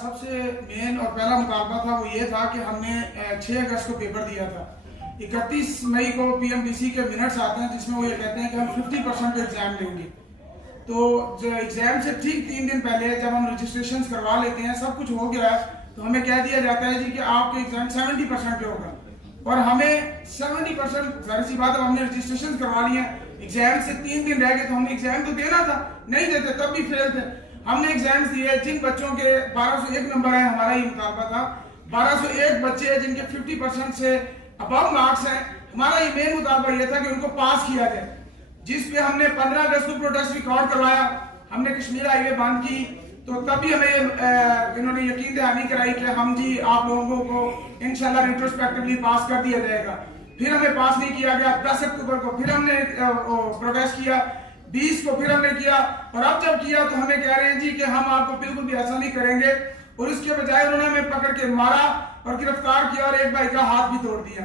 سب سے مین اور پہلا مطالبہ تھا وہ یہ تھا کہ ہم نے 6 اگست کو پیپر دیا تھا. 31 مئی کو پی ایم ڈی سی کے منٹس آتے ہیں جس میں وہ یہ کہتے ہیں کہ ہم 50% ایگزام لیں گے. تو ایگزام سے ٹھیک 3 دن پہلے جب ہم رجسٹریشن کروا لیتے ہیں, سب کچھ ہو گیا ہے, تو ہمیں کہہ دیا جاتا ہے جی کہ آپ کے ایگزام 70% پہ ہوگا. اور ہمیں 70% ظاہر سی بات ہے, ہم نے رجسٹریشن کروا لی ہے, ایگزام سے 3 دن رہ گئے, تو ہم نے ایگزام تو دینا تھا, نہیں دیتے تب بھی فیل تھے. ہم نے ایگزامز دیے, جن بچوں کے 1201 نمبر ہیں, ہمارا یہ مطالبہ تھا 1201 بچے جن کے 50% سے ابو مارکس ہیں, ہمارا یہ مین مطالبہ یہ تھا کہ ان کو پاس کیا جائے. جس پہ ہم نے 15 اگست کو پروٹیسٹ ریکارڈ کروایا, ہم نے کشمیر ہائی وے بند کی, تو تب بھی ہمیں انہوں نے یقین دہانی کرائی کہ ہم جی آپ لوگوں کو انشاءاللہ ریٹروسپیکٹولی پاس کر دیا جائے گا. پھر ہمیں پاس نہیں کیا گیا. 10 اکتوبر کو پھر ہم نے پروٹیسٹ کیا, 20 کو پھر ہم نے کیا, اور اب جب کیا تو ہمیں کہہ رہے ہیں جی کہ ہم آپ کو بالکل بھی ایسا نہیں کریں گے. اور اس کے بجائے انہوں نے ہمیں پکڑ کے مارا اور گرفتار کیا, اور ایک بھائی کا ہاتھ بھی توڑ دیا.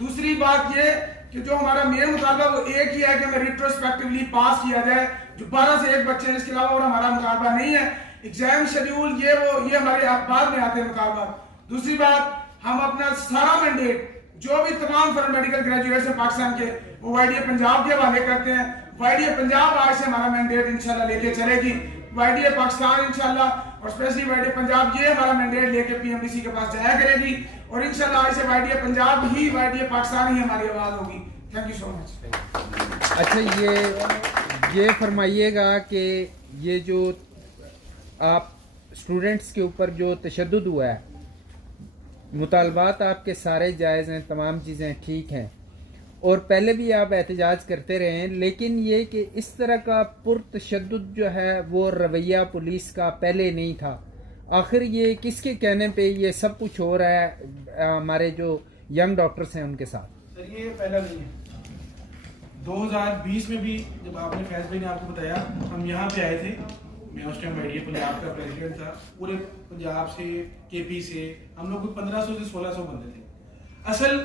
دوسری بات یہ کہ جو ہمارا مین مطالبہ وہ ایک ہی ہے کہ ہمیں ریٹروسپیکٹولی پاس کیا جائے, جو 12 سے 1 بچے ہیں, اس کے علاوہ اور ہمارا مطالبہ نہیں ہے. ایگزام شیڈیول یہ ہمارے بعد میں آتے ہیں مطالبات. دوسری بات, ہم اپنا سارا مینڈیٹ جو بھی تمام فرنٹ میڈیکل گریجویٹس ہیں پاکستان کے, وہ وائی ڈی اے پنجاب کے حوالے کرتے ہیں. وائی ڈی اے پنجاب آج سے ہمارا مینڈیٹ انشاءاللہ لے کے چلے گی. وائی ڈی اے پاکستان انشاءاللہ اور specially Y D A Punjab یہ ہمارا مینڈیٹ لے کے پی ایم ڈی سی کے پاس جایا کرے گی, اور انشاءاللہ آج سے وائی ڈی اے پنجاب ہی وائی ڈی اے پاکستان ہی ہماری آواز ہوگی. Thank you so much. اچھا, یہ فرمائیے گا کہ یہ جو آپ اسٹوڈنٹس کے اوپر جو تشدد ہوا ہے, مطالبات آپ کے سارے جائز ہیں, تمام چیزیں ٹھیک ہیں, اور پہلے بھی آپ احتجاج کرتے رہے ہیں, لیکن یہ کہ اس طرح کا پرتشدد جو ہے وہ رویہ پولیس کا پہلے نہیں تھا. آخر یہ کس کے کہنے پہ یہ سب کچھ ہو رہا ہے ہمارے جو ینگ ڈاکٹرس ہیں ان کے ساتھ؟ سر یہ پہلا نہیں ہے. 2020 میں بھی جب آپ نے فیض بھائی نے آپ کو بتایا, ہم یہاں پہ آئے تھے, میں اس time Y D A Punjab کا پریزیڈنٹ تھا, پورے پنجاب سے کے پی سے ہم لوگ 1500 سے 1600 بندے تھے. اصل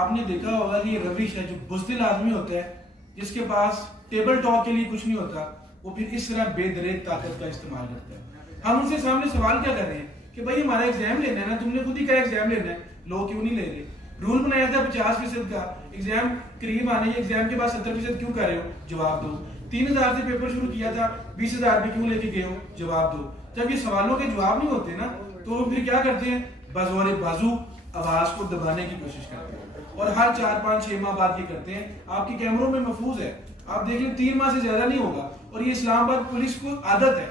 آپ نے دیکھا ہوگا کہ یہ روش ہے, جو بزدل آدمی ہوتا ہے جس کے پاس ٹیبل ٹاک کے لیے کچھ نہیں ہوتا, وہ پھر اس طرح بے دریغ طاقت کا استعمال کرتا ہے. ہم ان سے سامنے سوال کیا کر رہے ہیں کہ بھائی ہمارا ایگزام لینا ہے نا, تم نے خود ہی کہا ایگزام لینا ہے, لوگ کیوں نہیں لے رہے؟ رول بنایا تھا 50% کا, ایگزام قریب آنے, ایگزام کے بعد 70% کیوں کر رہے ہو؟ جواب دو. 3000 سے پیپر شروع کیا تھا, 20000 بھی کیوں لے کے گئے ہو؟ جواب دو. جب یہ سوالوں کے جواب نہیں ہوتے نا, تو پھر کیا کرتے ہیں؟ بزور بازو آواز کو دبانے کی کوشش کرتے ہیں, اور ہر 4-5-6 ماہ بعد یہ کرتے ہیں. آپ کے کیمروں میں محفوظ ہے, آپ دیکھ لیں 3 ماہ سے زیادہ نہیں ہوگا. اور یہ اسلام آباد پولیس کو عادت ہے,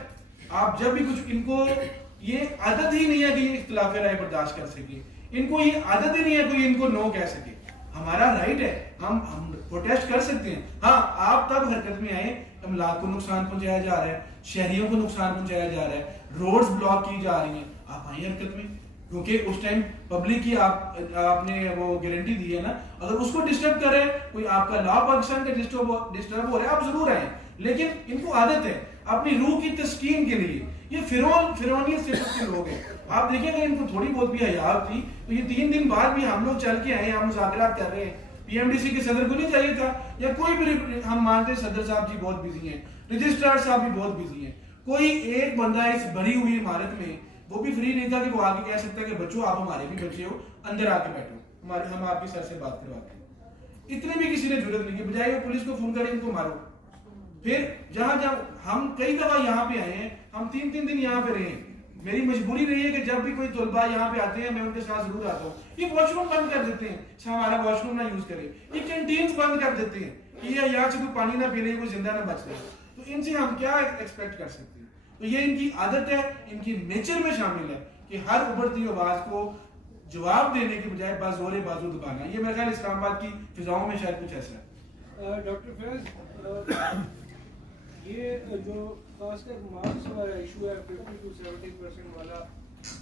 آپ جب بھی کچھ, ان کو یہ عادت ہی نہیں ہے کہ یہ اختلاف رائے برداشت کر سکے, ان کو یہ عادت ہی نہیں ہے کوئی ان کو نو کہہ سکے. ہمارا رائٹ ہے, ہم پروٹیسٹ کر سکتے ہیں. ہاں, آپ تب حرکت میں آئے, املاک کو نقصان پہنچایا جا رہا ہے, شہریوں کو نقصان پہنچایا جا رہا ہے, روڈز بلاک کی جا رہی ہیں, آپ آئیں حرکت میں, کیونکہ اس ٹائم پبلک کی آپ نے وہ گارنٹی دی ہے نا. اگر اس کو ڈسٹرب کرے کوئی, آپ کا لا پاکستان کا ڈسٹرب ہو رہا ہے, آپ ضرور آئیں. لیکن ان کو عادت ہے اپنی روح کی تسکین کے لیے, یہ فرعونیت صفت کے لوگ ہیں. آپ دیکھیں اگر ان کو تھوڑی بہت بھی حیا تھی تو یہ 3 دن بعد بھی ہم لوگ چل کے آئے, ہم مذاکرات کر رہے ہیں. پی ایم ڈی سی کے صدر کو نہیں چاہیے تھا, یا کوئی بھی, ہم مانتے ہیں صدر صاحب جی بہت بزی ہیں, رجسٹرار صاحب بھی بہت بزی ہیں, کوئی ایک بندہ اس بھری ہوئی عمارت میں وہ بھی فری نہیں تھا کہ وہ آگے کہہ سکتا ہے کہ بچوں آپ ہمارے بھی بچے ہو, اندر آ کے بیٹھو, ہم آپ کے سر سے بات کرواتے ہیں. اتنے بھی کسی نے ضرورت نہیں کی, بجائے وہ پولیس کو فون کرے ان کو مارو. پھر جہاں ہم کئی دفعہ یہاں پہ آئے ہیں, ہم 3 دن یہاں پہ رہے ہیں. میری مجبوری رہی ہے کہ جب بھی کوئی طلبہ یہاں پہ آتے ہیں میں ان کے ساتھ ضرور آتا ہوں. یہ واش روم بند کر دیتے ہیں, ہمارا واش روم نہ یوز کرے, یہ کینٹینز بند کر دیتے ہیں کہ یہ یہاں سے کوئی پانی نہ پی لے, کوئی زندہ نہ بچ لے. تو ان سے ہم کیا ایکسپیکٹ کر سکتے ہیں؟ تو یہ ان کی عادت ہے, ان کی نیچر میں شامل ہے کہ ہر ابھرتی آواز کو جواب دینے کے بجائے بازور بازو دبانا. یہ میرے خیال اسلام آباد کی فضاؤں میں شاید کچھ ایسا ہے. ڈاکٹر فیض, یہ جو خاص کر مارکس والا ایشو ہے 50 to 70% والا,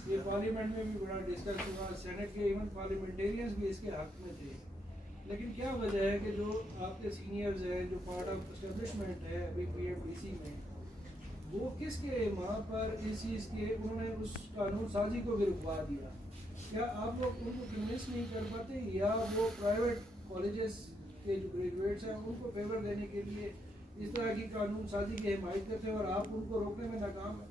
یہ پارلیمنٹ میں بھی بڑا ڈسکس ہوا, سینٹ کے ایون پارلیمنٹیرینز بھی اس کے حق میں تھے. لیکن کیا وجہ ہے کہ جو آپ کے سینئرز ہیں, جو پارٹ آف اسٹیبلشمنٹ ہے ابھی پی ایم ڈی سی میں, وہ کس کے وہاں پر اس چیز کے انہوں نے اس قانون سازی کو بھی رکوا دیا؟ کیا آپ لوگ ان کو کنوینس نہیں کر پاتے, یا وہ پرائیویٹ کالجز کے جو گریجویٹس ہیں ان کو فیور دینے کے لیے اس طرح کی قانون سازی کی حمایت کرتے ہیں اور آپ ان کو روکنے میں ناکام ہیں؟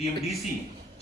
PMDC,